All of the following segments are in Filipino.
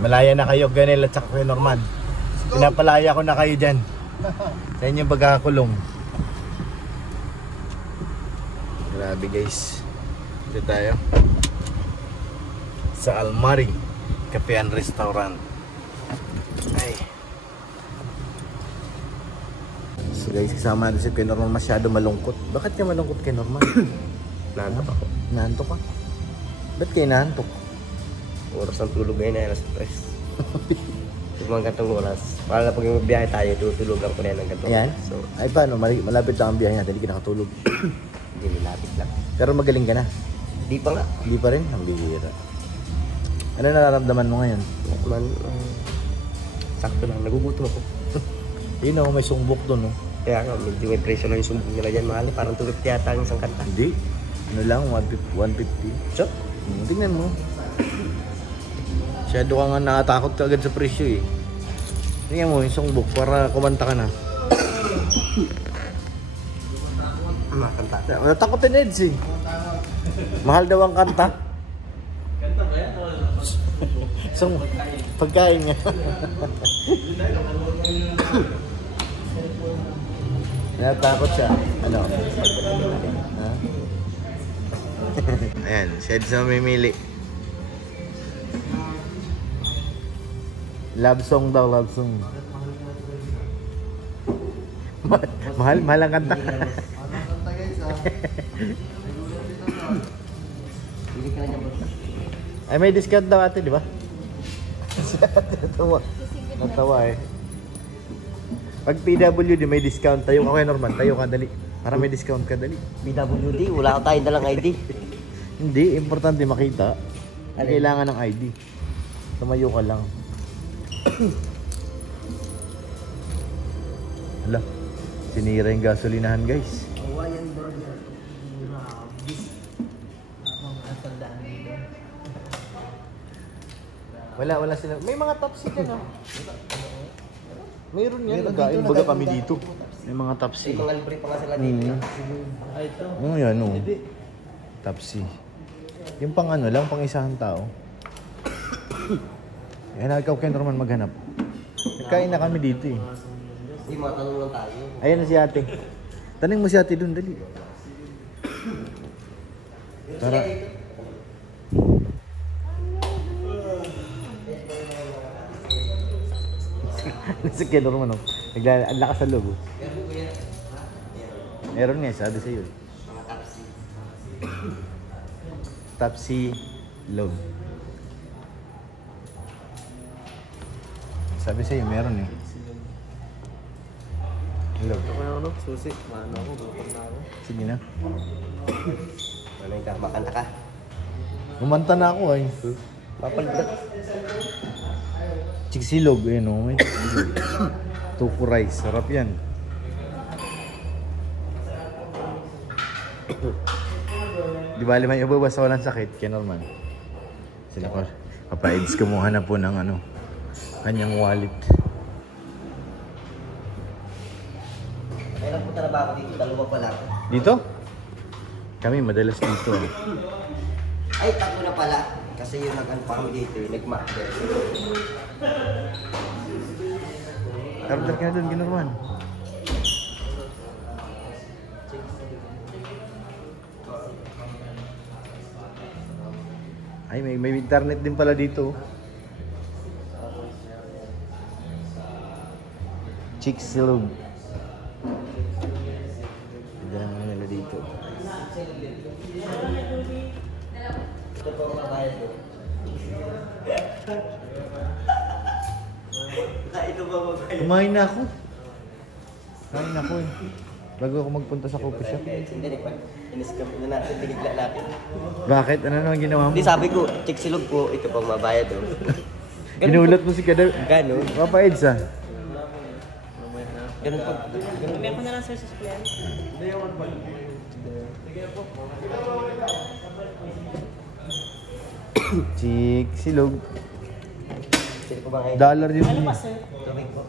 Malaya na kayo, Ganel at saka kay Norman. Pinapalaya ko na kayo dyan. Sa inyong pagkakakulong. Grabe guys. Dito tayo. Sa Almari Cafe and Restaurant. Ay. So guys, kasama natin si kay Norman masyado malungkot. Bakit ka malungkot kay Norman? Naantok ako. Naantok ka? Ba't kayo naantok? Oras ng tulog ngayon ay alas 3. Mga gantong oras. Para na pag biyahe tayo, tutulogan ko na yan ng gantong Ayan? oras. So, Ay paano? Malapit lang ang biyahe natin. Hindi ka nakatulog. hindi nilapit lang. Pero magaling ka na. Di pa nga. Hindi pa rin? Ang bihira. Ano nararamdaman mo ngayon? Man, sakto lang. Nagugutom ako. Yun o, may sumbok doon o. Kaya nga, medyo may presyo lang yung sumbong nila dyan. Mahal, parang 250 yata ang isang kanta. Hindi. Ano lang, 150. So, Tingnan mo. Masyado ka nga nakatakot ka agad sa presyo eh. Tingnan mo yung sumbok para kumanta ka na. makanta. Natakot din Eds eh. Mahal daw ang kanta. Kanta ba yan? So, pagkain nga. Natakot siya. Ano? Ha? Ayan, Sheds na mamimili. Love song daw, love song. Mahal ang kanta. Ay, may discount daw ate, di ba? Natawa eh. Pag PWD may discount, tayo ka kay Norman, tayo ka dali. Para may discount ka dali. PWD, wala ka tayong dalang ID. Hindi, importante makita. Kailangan ng ID. Tumayo ka lang. Hala, sinira yung gasolinahan guys. Hawaiian burger. Wala sila. May mga Tapsi ka na. Mayroon yan. Nagkain baga kami dito. May mga Tapsi. May mga libre pa nga sila dito. Ay, ito. Ano yan, no? Tapsi. Yung pang ano lang, pang isang tao. Yan, ikaw kay Norman maghanap. Nagkain na kami dito eh. Hindi, matanong lang tayo. Ayan na si ate. Tanong mo si ate dun, dali. Tara. Nasa kay Norman, oh. Ang lakas sa loob, oh. Meron nga, sabi sa'yo. Mga Tapsi. Tapsi love. Sabi sa'yo, meron eh. Love. Ako na ano, susi. Maano ako, gutom na ako. Sige na. Ano yung makanta ka? Umanta na ako ay. Mapalitan. Chiksilog, eh no. May chiksilog. Tofu rice, sarap yan. Di ba may iba sa walang sakit, kay Norman? Sila ko. Papa-aids kumuha na po ng ano, kanyang wallet. Kailan punta na ba ako dito? Dalawa pa lang. Dito? Kami madalas dito. Ay, tago na pala. Kasi yung nag-ano pa kami dito, yung nag-mac. Karudar ka na doon, Norman. Ay, may internet din pala dito. Chiksilog. Ganda naman nila dito. Ito po ang mabayad ko. Ito ba mabayad? Kumain na ako. Kumain na ako eh. Bago ako magpunta sa coffee shop. Hindi, in-scam na natin, binigla natin. Bakit? Ano naman ginawa mo? Hindi, sabi ko, chiksilog po, ito pang mabayad. Oh. Ginulat mo si Kada. Gano'n? Papa Eds ah. Ganun po. Sabi ako na lang sir sa square. Chiksilog. Sino po ba ngayon? Dollar yun. Ano pa sir? Tubig po.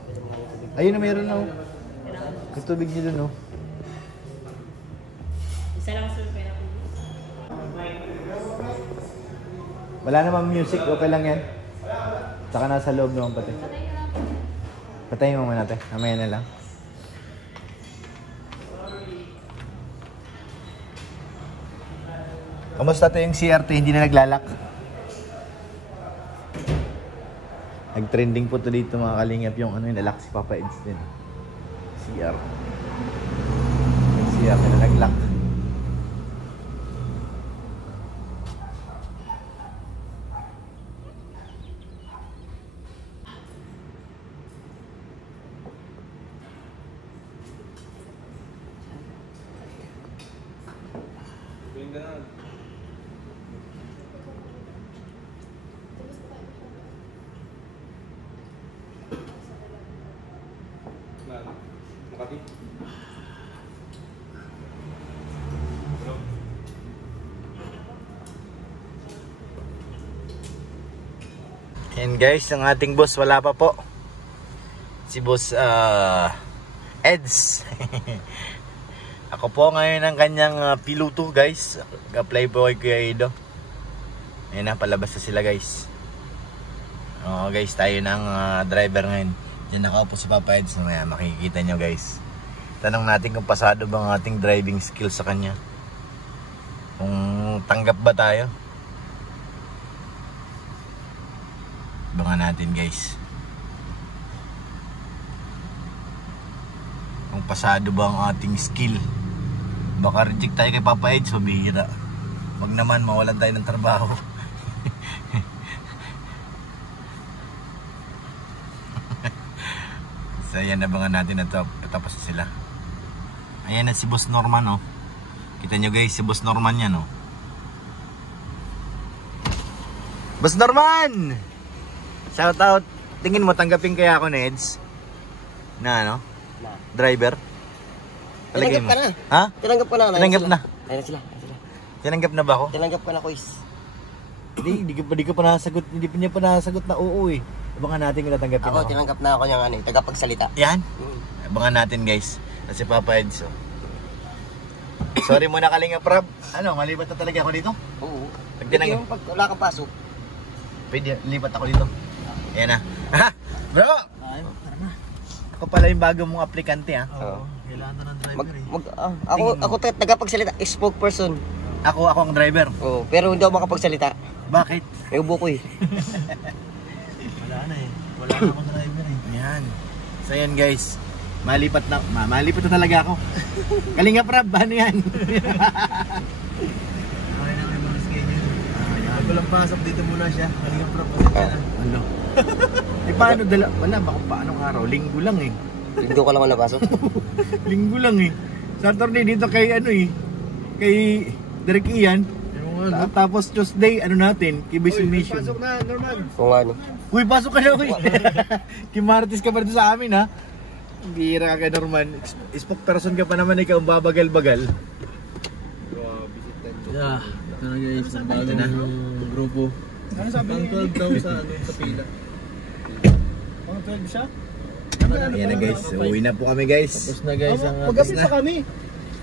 Ayun na mayroon na. Yung tubig niyo dun oh. Isa lang sir, pera ko. Wala namang music, okay lang yan. Saka nasa loob naman pati. Patayin mo muna natin. Mamaya na lang. Kamusta to yung CRT? Hindi na naglalak. Nag-trending po to dito mga kalingap yung ano yung nalak si Papa Eds din. CR. Yung CR na nag-lock. And guys, ang ating boss wala pa po. Si boss Eds. Ako po ngayon ang kanyang piloto guys. Apply po kay Kuya Ido. Ayan na, palabas na sila guys. Oo guys, tayo ng driver ngayon. Diyan nakaupo si Papa Eds. Mamaya makikita nyo guys. Tanong natin kung pasado ba ang ating driving skills sa kanya. Kung tanggap ba tayo. Abangan natin guys. Kung pasado ba ang ating skill. Baka reject tayo kay Papa Eds, mabihira. Wag naman mawalan tayo ng trabaho. So ayan, abangan natin na tapos sila. Ayan na si Boss Norman oh. Kita nyo guys, si Boss Norman yan oh. Boss Norman! Shout out. Tingin mo tanggapin kaya ako na Eds? Na ano? Driver? Tinanggap ka na. Ha? Tinanggap ka na. Tinanggap na. Ayun sila. Tinanggap na ba ako? Tinanggap ka na, Kuis. Hindi ka pa nasagot. Hindi pa niya pa nasagot na oo eh. Abangan natin kung natanggapin Ako, tinanggap na ako yung tagapagsalita. Yan? Abangan natin guys. Kasi Papa Eds oh. Sorry muna Kalinga Prab. Ano, malibat na talaga ako dito? Oo. Pag Yung pag wala kang pasok. Pwede, lipat ako dito. Ayan na. Ha? Bro! Ako pala yung bago mong aplikante ha. Oo. Kailangan na ng driver Ako tagapagsalita, spokesperson. Ako ang driver. Oo, pero hindi ako makapagsalita. Bakit? May ubo ko eh. Wala na eh. Wala na akong driver eh. Yan. So yan guys. Malipat na talaga ako. Kalinga Prab, ano yan? Okay na may mga schedule. Pag walang pasok dito muna siya. Kalinga Prab, pasok na. Ano? Eh paano wala, baka paanong araw? Linggo lang eh. Linggo ko lang ako napasok. Linggo lang eh. Saturday dito kay ano eh. Kay Derek Ian. Tapos Tuesday, ano natin? Kay Vision Mission. Pasok na, normal. Kung ano. Uy, pasok ka na uy. Kimartis ka pa dito sa amin ha. Bira ka Norman. Spokesperson ka pa naman, ikaw ang babagal-bagal. Yeah, ito na guys, nagbago na yung grupo. Ano sabi? Pang 12 daw sa pila. Pang 12 siya? Ayan na guys, uwi na po kami guys. Tapos na guys ang Mag-upit pa kami.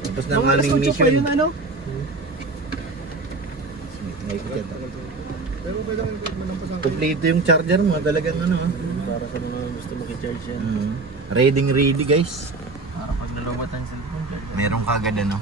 Tapos na ang aming mission. ano? Pero pwede kang kompleto yung charger mo, talagang ano. Para sa mga gusto makicharge yan. Ready guys. Para pag nalawat ang cellphone. Meron kagad ano.